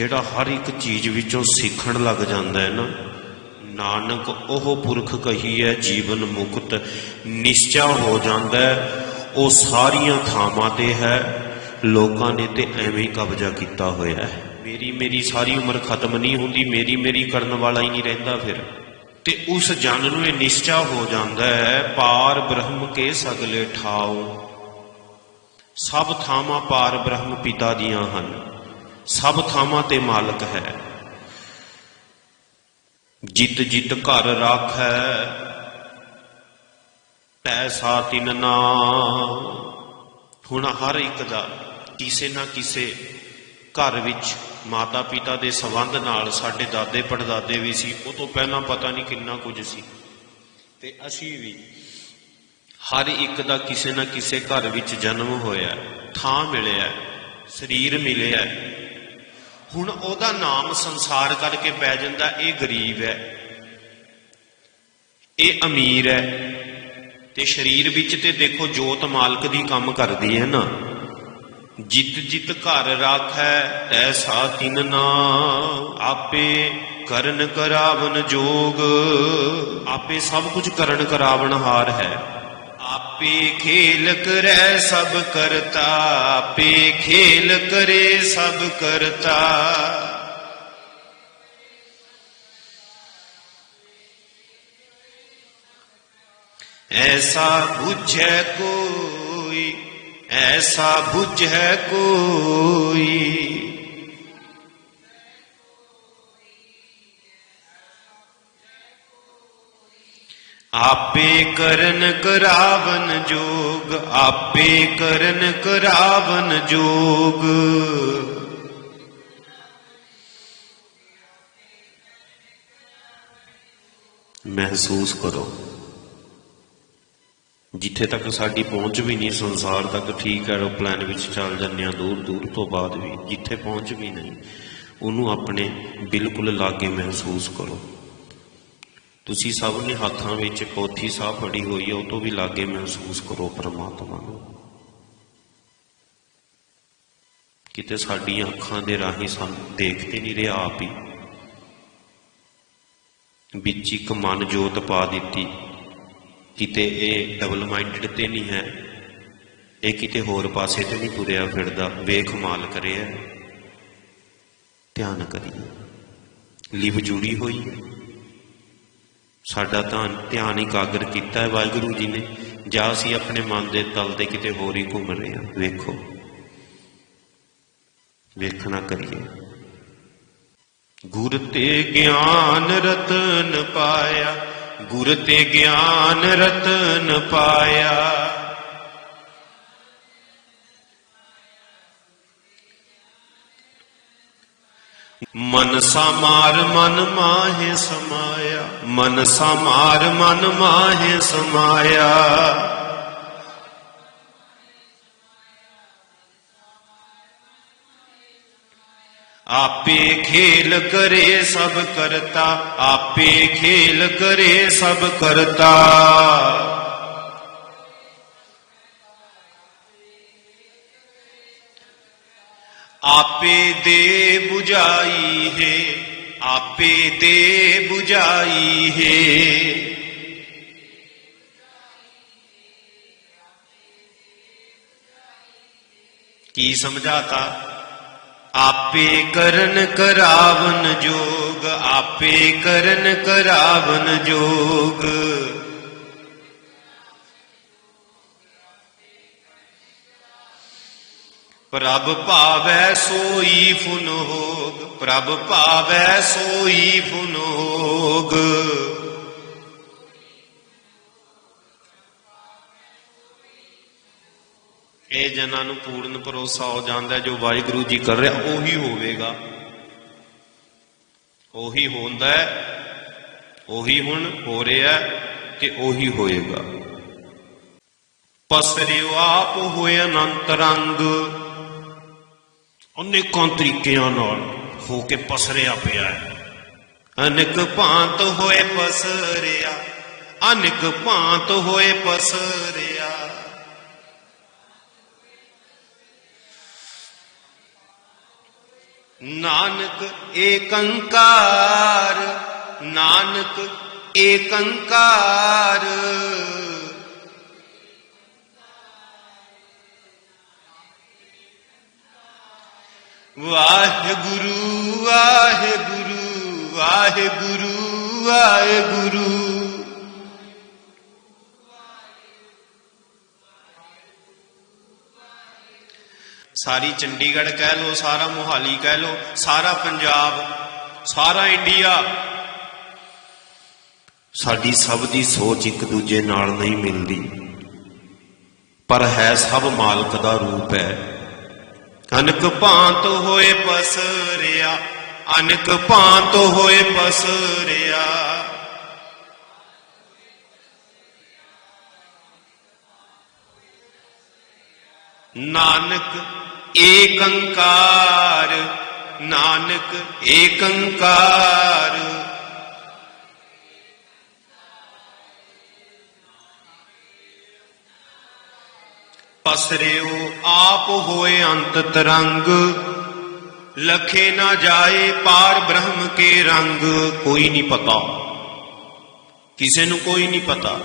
ਜਿਹੜਾ ਹਰ ਇੱਕ ਚੀਜ਼ ਵਿੱਚੋਂ ਸਿੱਖਣ ਲੱਗ ਜਾਂਦਾ ਹੈ ਨਾ, ਨਾਨਕ ਉਹ ਪੁਰਖ ਕਹੀਐ, ਜੀਵਨ ਮੁਕਤ, ਨਿਸ਼ਚਾ ਹੋ ਜਾਂਦਾ ਹੈ। ਉਹ ਸਾਰੀਆਂ ਥਾਵਾਂ ਤੇ ਹੈ, ਲੋਕਾਂ ਨੇ ਤੇ ਐਵੇਂ ਕਬਜ਼ਾ ਕੀਤਾ ਹੋਇਆ ਹੈ। ਮੇਰੀ ਮੇਰੀ ਸਾਰੀ ਉਮਰ ਖਤਮ ਨਹੀਂ ਹੁੰਦੀ, ਮੇਰੀ ਮੇਰੀ ਕਰਨ ਵਾਲਾ ਹੀ ਨਹੀਂ ਰਹਿੰਦਾ ਫਿਰ। ਤੇ ਉਸ ਜਨ ਨੂੰ ਇਹ ਨਿਸ਼ਚਾ ਹੋ ਜਾਂਦਾ ਹੈ, ਪਾਰ ਬ੍ਰਹਮ ਕੇ ਸਗਲੇ ਠਾਓ ਸਭ ਥਾਵਾਂ ਪਾਰ ਬ੍ਰਹਮ ਪਿਤਾ ਦੀਆਂ ਹਨ। ਸਭ ਥਾਵਾਂ ਤੇ ਮਾਲਕ ਹੈ। ਜਿਤ ਜਿਤ ਘਰ ਰਾਖੈ ਤੈਸਾ ਤਿਨ ਨਾ। ਹੁਣ ਹਰ ਇੱਕ ਦਾ ਕਿਸੇ ਨਾ ਕਿਸੇ ਘਰ ਵਿੱਚ ਮਾਤਾ ਪਿਤਾ ਦੇ ਸੰਬੰਧ ਨਾਲ ਸਾਡੇ ਦਾਦੇ ਪੜਦਾਦੇ ਵੀ ਸੀ। ਉਹ ਤੋਂ ਪਹਿਲਾਂ ਪਤਾ ਨਹੀਂ ਕਿੰਨਾ ਕੁਝ ਸੀ। ਤੇ ਅਸੀਂ ਵੀ ਹਰ ਇੱਕ ਦਾ ਕਿਸੇ ਨਾ ਕਿਸੇ ਘਰ ਵਿੱਚ ਜਨਮ ਹੋਇਆ, ਥਾਂ ਮਿਲਿਆ, ਸਰੀਰ ਮਿਲਿਆ ਹੁਣ ਉਹਦਾ ਨਾਮ ਸੰਸਾਰ ਕਰਕੇ ਪੈ ਜਾਂਦਾ, ਇਹ ਗਰੀਬ ਹੈ। ਇਹ ਅਮੀਰ ਹੈ। ਤੇ ਸਰੀਰ ਵਿੱਚ ਤੇ ਦੇਖੋ ਜੋਤ ਮਾਲਕ ਦੀ ਕੰਮ ਕਰਦੀ ਹੈ ਨਾ। ਜਿਤ ਜਿਤ ਘਰ ਰਾਖੈ ਐਸਾ ਤਿਨ ਨਾ। ਆਪੇ ਕਰਨ ਕਰਾਵਨ ਜੋਗ, ਆਪੇ ਸਭ ਕੁਝ ਕਰਨ ਕਰਾਵਨ ਹਾਰ ਹੈ। ਆਪੇ ਖੇਲ ਕਰੈ ਸਭ ਕਰਤਾ, ਆਪੇ ਖੇਲ ਕਰੇ ਸਭ ਕਰਤਾ। ਐਸਾ ਬੁਝੈ ਕੋਈ, ਐਸਾ ਬੁਝੈ ਕੋਈ। ਆਪੇ ਕਰਨ ਕਰਾਵਨ ਜੋਗ, ਆਪੇ ਕਰਨ ਕਰਾਵਨ ਜੋਗ। ਮਹਿਸੂਸ ਕਰੋ, ਜਿੱਥੇ ਤੱਕ ਸਾਡੀ ਪਹੁੰਚ ਵੀ ਨਹੀਂ, ਸੰਸਾਰ ਤੱਕ ਠੀਕ ਹੈ ਐਰੋਪਲੇਨ ਵਿੱਚ ਚੱਲ ਜੰਨੇ ਆ ਦੂਰ ਦੂਰ ਤੋਂ ਬਾਅਦ ਵੀ, ਜਿੱਥੇ ਪਹੁੰਚ ਵੀ ਨਹੀਂ, ਉਹਨੂੰ ਆਪਣੇ ਬਿਲਕੁਲ ਲਾਗੇ ਮਹਿਸੂਸ ਕਰੋ। ਤੁਸੀਂ ਸਭ ਨੇ ਹੱਥਾਂ ਵਿੱਚ ਪੋਥੀ ਸਾਹ ਫੜੀ ਹੋਈ ਹੈ, ਉਹ ਤੋਂ ਵੀ ਲਾਗੇ ਮਹਿਸੂਸ ਕਰੋ ਪਰਮਾਤਮਾ ਨੂੰ। ਕਿਤੇ ਸਾਡੀਆਂ ਅੱਖਾਂ ਦੇ ਰਾਹੀਂ ਸਾਨੂੰ ਦੇਖਦੇ ਨਹੀਂ ਰਿਹਾ ਆਪ ਹੀ। ਵਿੱਚ ਇੱਕ ਮਨ ਜੋਤ ਪਾ ਦਿੱਤੀ, ਕਿਤੇ ਇਹ ਡਬਲ ਮਾਈਂਡਡ ਤੇ ਨਹੀਂ ਹੈ, ਇਹ ਕਿਤੇ ਹੋਰ ਪਾਸੇ ਤੇ ਨਹੀਂ ਤੁਰਿਆ ਫਿਰਦਾ ਵੇਖਮਾਲ ਕਰਿਆ। ਧਿਆਨ ਕਰੀਏ, ਲਿਵ ਜੁੜੀ ਹੋਈ ਹੈ। ਸਾਡਾ ਤਾਂ ਧਿਆਨ ਇਕਾਗਰ ਕੀਤਾ ਹੈ ਵਾਹਿਗੁਰੂ ਜੀ ਨੇ। ਜਾਂ ਅਸੀਂ ਆਪਣੇ ਮਨ ਦੇ ਤਲ ਤੇ ਕਿਤੇ ਹੋਰ ਹੀ ਘੁੰਮ ਰਹੇ ਹਾਂ। ਵੇਖੋ। ਵੇਖਣਾ ਕਰੀਏ। ਗੁਰ ਤੇ ਗਿਆਨ ਰਤਨ ਪਾਇਆ। ਗੁਰ ਤੇ ਗਿਆਨ ਰਤਨ ਪਾਇਆ। ਮਨਸਾ ਮਾਰ ਮਨ ਮਾਹੇ ਸਮਾਇਆ, ਮਨਸਾ ਮਾਰ ਮਨ ਮਾਹੇ ਸਮਾਇਆ। ਆਪੇ ਖੇਲ ਕਰੇ ਸਭ ਕਰਤਾ, ਆਪੇ ਖੇਲ ਕਰੇ ਸਭ ਕਰਤਾ। ਆਪੇ ਦੇ 부ਝਾਈ ਹੈ ਆਪੇ ਦੇ 부ਝਾਈ ਹੈ ਕੀ ਸਮਝਾਤਾ ਆਪੇ ਕਰਨ ਕਰਾਵਨ ਜੋਗ ਆਪੇ ਕਰਨ ਪ੍ਰਭ ਭਾਵੈ ਸੋਈ ਫੁਨੋਗ ਪ੍ਰਭ ਭਾਵੈ ਸੋਈ ਫੁਨੋਗ ਇਹ ਜਨਾਂ ਨੂੰ ਪੂਰਨ ਭਰੋਸਾ ਹੋ ਜਾਂਦਾ ਜੋ ਵਾਹਿਗੁਰੂ ਜੀ ਕਰ ਰਿਹਾ ਉਹੀ ਹੋਵੇਗਾ। ਉਹੀ ਹੁੰਦਾ ਹੈ, ਉਹੀ ਹੁਣ ਹੋ ਰਿਹਾ ਹੈ ਤੇ ਉਹੀ ਹੋਏਗਾ। ਪਸਰਿਓ ਆਪ ਹੋਏ ਅਨੰਤ ਰੰਗ ਅਨੇਕਾਂ ਤਰੀਕਿਆਂ ਨਾਲ ਹੋ ਕੇ ਪਸਰਿਆ ਪਿਆ? ਹੈ ਅਨੇਕ ਭਾਂਤ ਹੋਏ ਪਸਰਿਆ, ਅਨੇਕ ਭਾਂਤ ਹੋਏ ਪਸਰਿਆ। ਨਾਨਕ ਏਕੰਕਾਰ ਨਾਨਕ ਏਕੰਕਾਰ। ਵਾਹਿਗੁਰੂ ਵਾਹਿਗੁਰੂ ਵਾਹਿਗੁਰੂ ਵਾਹਿਗੁਰੂ। ਸਾਰੀ ਚੰਡੀਗੜ੍ਹ ਕਹਿ ਲੋ ਸਾਰਾ ਮੋਹਾਲੀ ਕਹਿ ਲੋ ਸਾਰਾ ਪੰਜਾਬ, ਸਾਰਾ ਇੰਡੀਆ। ਸਾਡੀ ਸਭ ਦੀ ਸੋਚ ਇੱਕ ਦੂਜੇ ਨਾਲ ਨਹੀਂ ਮਿਲਦੀ। ਪਰ ਹੈ ਸਭ ਮਾਲਕ ਦਾ ਰੂਪ ਹੈ। ਅਨਕ ਭਾਂਤ ਹੋਏ ਪਸਰਿਆ ਅਨਕ ਭਾਂਤ ਹੋਏ ਪਸਰਿਆ। ਨਾਨਕ ਏਕੰਕਾਰ ਨਾਨਕ ਏਕੰਕਾਰ। ਪਸਰਿਓ, ਆਪ ਹੋਏ ਅੰਤ ਤਰੰਗ। ਲਖੇ ਨਾ ਜਾਏ ਪਾਰ ਬ੍ਰਹਮ ਕੇ ਰੰਗ। ਕੋਈ ਨਹੀਂ ਪਤਾ। ਕਿਸੇ ਨੂੰ ਕੋਈ ਨਹੀਂ ਪਤਾ।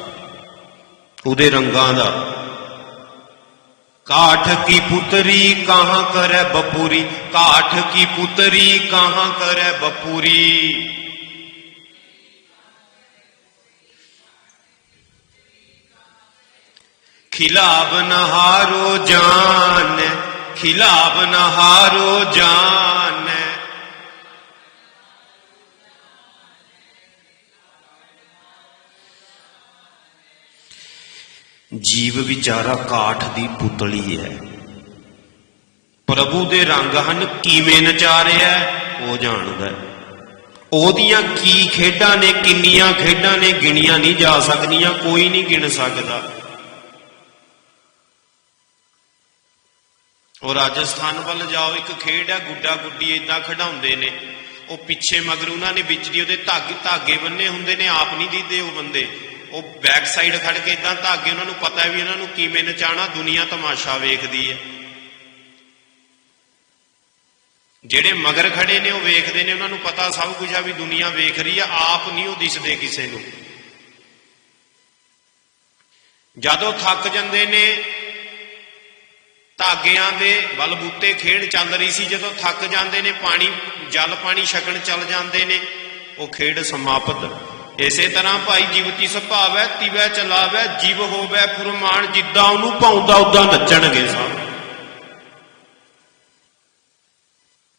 ਉਹਦੇ ਰੰਗਾਂ ਦਾ। ਕਾਠ ਕੀ ਪੁਤਰੀ, ਕਹਾਂ ਕਰੈ ਬਪੂਰੀ? ਕਾਠ ਕੀ ਪੁੱਤਰੀ, ਕਹਾਂ ਕਰੈ ਬਪੂਰੀ? ਖਿਲਾਵ ਨਹਾਰੋ ਜਾਨ ਖਿਲਾਵ ਨਹਾਰੋ ਜਾਨ। ਜੀਵ ਵਿਚਾਰਾ ਕਾਠ ਦੀ ਪੁਤਲੀ ਹੈ। ਪ੍ਰਭੂ ਦੇ ਰੰਗ ਹਨ ਕਿਵੇਂ ਨਚਾਰਿਆ, ਉਹ ਜਾਣਦਾ ਉਹਦੀਆਂ ਕੀ ਖੇਡਾਂ ਨੇ, ਕਿੰਨੀਆਂ ਖੇਡਾਂ ਨੇ, ਗਿਣੀਆਂ ਨਹੀਂ ਜਾ ਸਕਦੀਆਂ, ਕੋਈ ਨਹੀਂ ਗਿਣ ਸਕਦਾ। ਉਹ ਰਾਜਸਥਾਨ ਵੱਲ ਜਾਓ, ਇੱਕ ਖੇਡ ਹੈ ਗੁੱਡਾ ਗੁੱਡੀ ਇਦਾਂ ਖਡਾਉਂਦੇ ਨੇ। ਉਹ ਪਿੱਛੇ ਮਗਰ ਉਹਨਾਂ ਨੇ ਵਿੱਚ ਦੀ ਉਹਦੇ ਧਾਗੇ ਧਾਗੇ ਬੰਨੇ ਹੁੰਦੇ ਨੇ, ਆਪ ਨਹੀਂ ਦੀਦੇ ਉਹ ਬੰਦੇ। ਉਹ ਬੈਕ ਸਾਈਡ ਖੜ ਕੇ ਇਦਾਂ ਧਾਗੇ ਉਹਨਾਂ ਨੂੰ ਪਤਾ ਵੀ ਇਹਨਾਂ ਨੂੰ ਕਿਵੇਂ ਨਚਾਣਾ ਦੁਨੀਆ ਤਮਾਸ਼ਾ ਵੇਖਦੀ ਹੈ। ਜਿਹੜੇ ਮਗਰ ਖੜੇ ਨੇ, ਉਹ ਵੇਖਦੇ ਨੇ, ਉਹਨਾਂ ਨੂੰ ਪਤਾ ਸਭ ਕੁਝ ਆ ਵੀ ਦੁਨੀਆ ਵੇਖ ਰਹੀ ਆ, ਆਪ ਨਹੀਂ ਉਹ ਦਿਸਦੇ ਕਿਸੇ ਨੂੰ। ਜਦੋਂ ਥੱਕ ਜਾਂਦੇ ਨੇ ਧਾਗਿਆਂ ਦੇ ਬਲਬੂਤੇ ਖੇਡ ਚੱਲ ਰਹੀ ਸੀ, ਜਦੋਂ ਥੱਕ ਜਾਂਦੇ ਨੇ, ਪਾਣੀ, ਜਲ ਪਾਣੀ ਛਕਣ ਚੱਲ ਜਾਂਦੇ ਨੇ, ਉਹ ਖੇਡ ਸਮਾਪਤ। ਇਸੇ ਤਰ੍ਹਾਂ ਭਾਈ ਜੀਵਤੀ ਸੁਭਾਵੈ ਤਿਵੈ ਚਲਾਵੈ ਜੀਵ ਹੋਵੈ ਫੁਰਮਾਨ ਜਿੱਦਾਂ ਉਹਨੂੰ ਪਾਉਂਦਾ ਉਦਾਂ ਨੱਚਣਗੇ ਸਭ।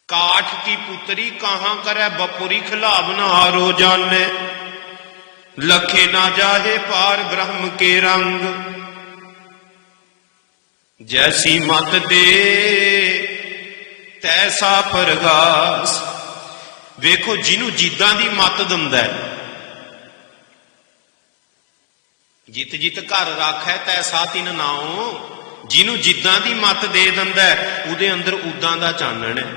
ਕਾਠ ਕੀ ਪੁੱਤਰੀ, ਕਾਹਾਂ ਕਰੈ ਬਪੁਰੀ, ਖਿਲਾਵ ਨਾ ਹਾਰੋ ਜਾਣੈ। ਲਖੇ ਨਾ ਜਾਹੇ ਪਾਰ ਬ੍ਰਹਮ ਕੇ ਰੰਗ। ਜੈਸੀ ਮਤ ਦੇ ਤੈਸਾ ਪ੍ਰਗਾਸ। ਵੇਖੋ ਜਿਹਨੂੰ ਜਿੱਦਾਂ ਦੀ ਮਤ ਦਿੰਦਾ ਹੈ। ਜਿਤ ਜਿਤ ਘਰ ਰਾਖੈ ਤੈਸਾ ਤਿਨ ਨਾਉ। ਜਿਹਨੂੰ ਜਿੱਦਾਂ ਦੀ ਮਤ ਦੇ ਦਿੰਦਾ ਹੈ, ਉਹਦੇ ਅੰਦਰ ਉਦਾਂ ਦਾ ਚਾਨਣ ਹੈ।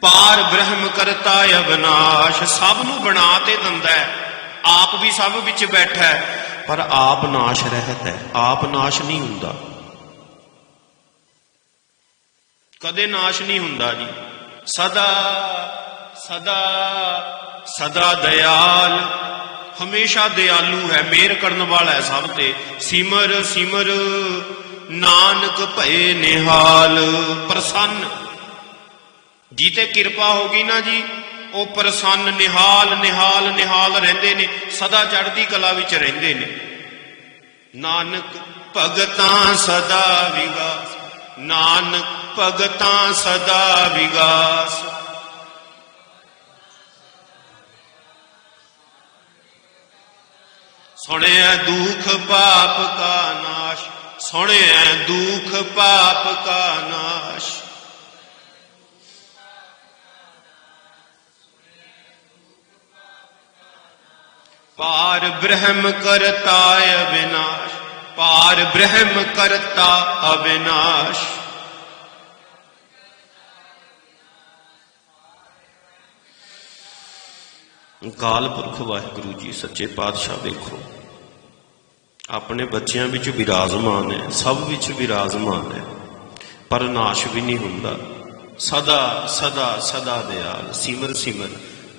ਪਾਰ ਬ੍ਰਹਮ ਕਰਤਾ ਅਬਨਾਸ਼ ਸਭ ਨੂੰ ਬਣਾ ਤੇ ਦਿੰਦਾ ਆਪ ਵੀ ਸਭ ਵਿੱਚ ਬੈਠਾ ਪਰ ਆਪ ਨਾਸ਼ ਰਹਿਤ ਹੈ ਆਪ ਨਾਸ਼ ਨਹੀਂ ਹੁੰਦਾ। ਕਦੇ ਨਾਸ਼ ਨਹੀਂ ਹੁੰਦਾ ਜੀ। ਸਦਾ ਸਦਾ ਸਦਾ ਦਇਆਲ। ਹਮੇਸ਼ਾ ਦਿਆਲੂ ਹੈ ਮਿਹਰ ਕਰਨ ਵਾਲਾ ਹੈ ਸਭ ਤੇ। ਸਿਮਰ ਸਿਮਰ, ਨਾਨਕ ਭਏ ਨਿਹਾਲ, ਪ੍ਰਸੰਨ। ਜੀ ਤੇ ਕਿਰਪਾ ਹੋ ਗਈ ਨਾ ਜੀ, ਉਹ ਪ੍ਰਸੰਨ, ਨਿਹਾਲ ਨਿਹਾਲ ਨਿਹਾਲ ਰਹਿੰਦੇ ਨੇ, ਸਦਾ ਚੜ੍ਹਦੀ ਕਲਾ ਵਿੱਚ ਰਹਿੰਦੇ ਨੇ। ਨਾਨਕ ਭਗਤਾਂ ਸਦਾ ਵਿਗਾ ਨਾਨਕ ਭਗਤਾਂ ਸਦਾ ਵਿਗਾਸ। ਸੁਣਿਆ ਦੁਖ ਪਾਪ ਕਾ ਨਾਸ਼, ਸੁਣਿਆ ਦੁਖ ਪਾਪ ਕਾ ਨਾਸ਼। ਪਾਰ ਬ੍ਰਹਮ ਕਰਤਾ ਅਬਿਨਾਸ਼ ਪਾਰ ਬ੍ਰਹਮ ਕਰਤਾ ਅਬਿਨਾਸ਼ ਕਾਲ ਪੁਰਖ ਵਾਹਿਗੁਰੂ ਜੀ, ਸੱਚੇ ਪਾਤਸ਼ਾਹ ਵੇਖੋ ਆਪਣੇ ਬੱਚਿਆਂ ਵਿੱਚ ਵਿਰਾਜਮਾਨ ਹੈ, ਸਭ ਵਿੱਚ ਵਿਰਾਜਮਾਨ ਹੈ, ਪਰ ਨਾਸ਼ ਵੀ ਨਹੀਂ ਹੁੰਦਾ। ਸਦਾ ਸਦਾ ਸਦਾ ਦਿਆਲ, ਸਿਮਰ ਸਿਮਰ,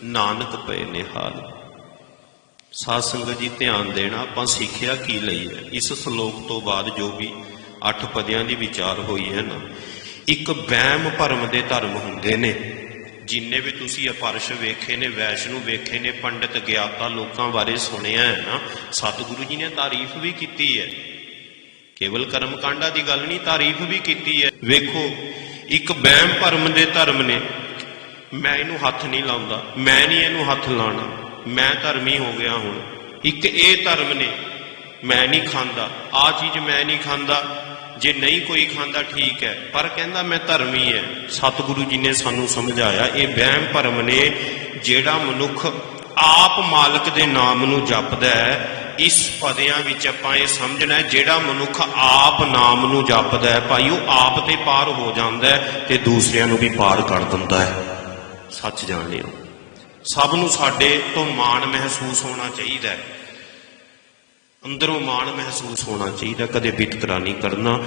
ਨਾਨਕ ਪਏ ਨਿਹਾਲ। ਸਾਧ ਸੰਗਤ ਜੀ, ਧਿਆਨ ਦੇਣਾ, ਆਪਾਂ ਸਿੱਖਿਆ ਕੀ ਲਈ ਹੈ? ਇਸ ਸ਼ਲੋਕ ਤੋਂ ਬਾਅਦ ਜੋ ਵੀ ਅੱਠ ਪਦਿਆਂ ਦੀ ਵਿਚਾਰ ਹੋਈ ਹੈ ਨਾ, ਇੱਕ ਵਹਿਮ ਭਰਮ ਦੇ ਧਰਮ ਹੁੰਦੇ ਨੇ। ਜਿੰਨੇ ਵੀ ਤੁਸੀਂ ਅਪਰਸ਼ ਵੇਖੇ ਨੇ, ਵੈਸ਼ਨੂੰ ਵੇਖੇ ਨੇ, ਪੰਡਿਤ ਗਿਆਤਾ ਲੋਕਾਂ ਬਾਰੇ ਸੁਣਿਆ ਹੈ ਨਾ, ਸਤਿਗੁਰੂ ਜੀ ਨੇ ਤਾਰੀਫ ਵੀ ਕੀਤੀ ਹੈ। ਕੇਵਲ ਕਰਮ ਕਾਂਡਾ ਦੀ ਗੱਲ ਨਹੀਂ, ਤਾਰੀਫ ਵੀ ਕੀਤੀ ਹੈ। ਵੇਖੋ, ਇੱਕ ਵਹਿਮ ਭਰਮ ਦੇ ਧਰਮ ਨੇ, ਮੈਂ ਇਹਨੂੰ ਹੱਥ ਨਹੀਂ ਲਾਉਂਦਾ, ਮੈਂ ਨਹੀਂ ਇਹਨੂੰ ਹੱਥ ਲਾਣਾ ਮੈਂ ਧਰਮੀ ਹੋ ਗਿਆ ਹੁਣ। ਇੱਕ ਇਹ ਧਰਮ ਨੇ, ਮੈਂ ਨਹੀਂ ਖਾਂਦਾ ਆ ਚੀਜ਼ ਮੈਂ ਨਹੀਂ ਖਾਂਦਾ ਜੇ ਨਹੀਂ ਕੋਈ ਖਾਂਦਾ ਠੀਕ ਹੈ, ਪਰ ਕਹਿੰਦਾ ਮੈਂ ਧਰਮੀ ਹੈ। ਸਤਿਗੁਰੂ ਜੀ ਨੇ ਸਾਨੂੰ ਸਮਝਾਇਆ, ਇਹ ਵਹਿਮ ਭਰਮ ਨੇ ਜਿਹੜਾ ਮਨੁੱਖ ਆਪ ਮਾਲਕ ਦੇ ਨਾਮ ਨੂੰ ਜਪਦਾ ਹੈ, ਇਸ ਪਦਿਆਂ ਵਿੱਚ ਆਪਾਂ ਇਹ ਸਮਝਣਾ ਜਿਹੜਾ ਮਨੁੱਖ ਆਪ ਨਾਮ ਨੂੰ ਜਪਦਾ ਹੈ, ਭਾਈ ਉਹ ਆਪ ਤੇ ਪਾਰ ਹੋ ਜਾਂਦਾ ਹੈ ਤੇ ਦੂਸਰਿਆਂ ਨੂੰ ਵੀ ਪਾਰ ਕਰ ਦਿੰਦਾ ਹੈ। ਸੱਚ ਜਾਣ ਲਿਓ ਸਭ ਨੂੰ ਸਾਡੇ ਤੋਂ ਮਾਣ ਮਹਿਸੂਸ ਹੋਣਾ ਚਾਹੀਦਾ ਹੈ। ਅੰਦਰੋਂ ਮਾਣ ਮਹਿਸੂਸ ਹੋਣਾ ਚਾਹੀਦਾ, ਕਦੇ ਵਿਤਕਰਾ ਨਹੀਂ ਕਰਨਾ।